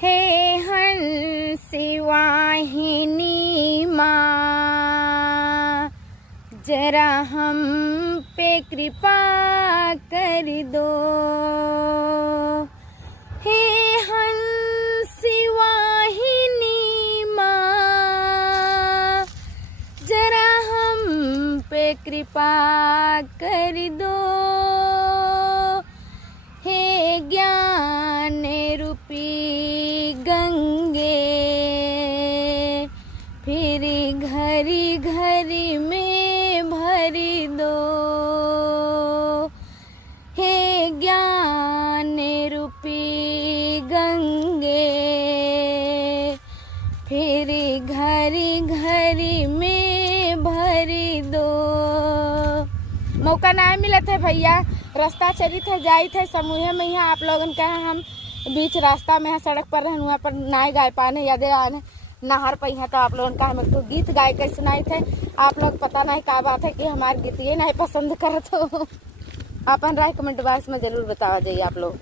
हे हंसी वाहिनी माँ, जरा हम पे कृपा कर दो। हे हंसी वाहिनी माँ, जरा हम पे कृपा कर दो। हे ज्ञान रूपी गंगे, फिर घरी घरी में भरी दो। हे ज्ञान रूपी गंगे, फिर घरी घरी में भरी दो। मौका ना मिलत है भैया, रास्ता चली थे जाई थे समूह में। यहाँ आप लोगन के हम बीच रास्ता में सड़क पर रहन, वहाँ पर नाय गाय पाने यादे आने नहर पर यहाँ। तो आप लोगन का हम तो गीत गाय के सुनाई थे। आप लोग पता नहीं क्या बात है कि हमारे गीत ये नहीं पसंद करत हो। अपन राय कमेंट बॉक्स में जरूर बतावा जाइए आप लोग।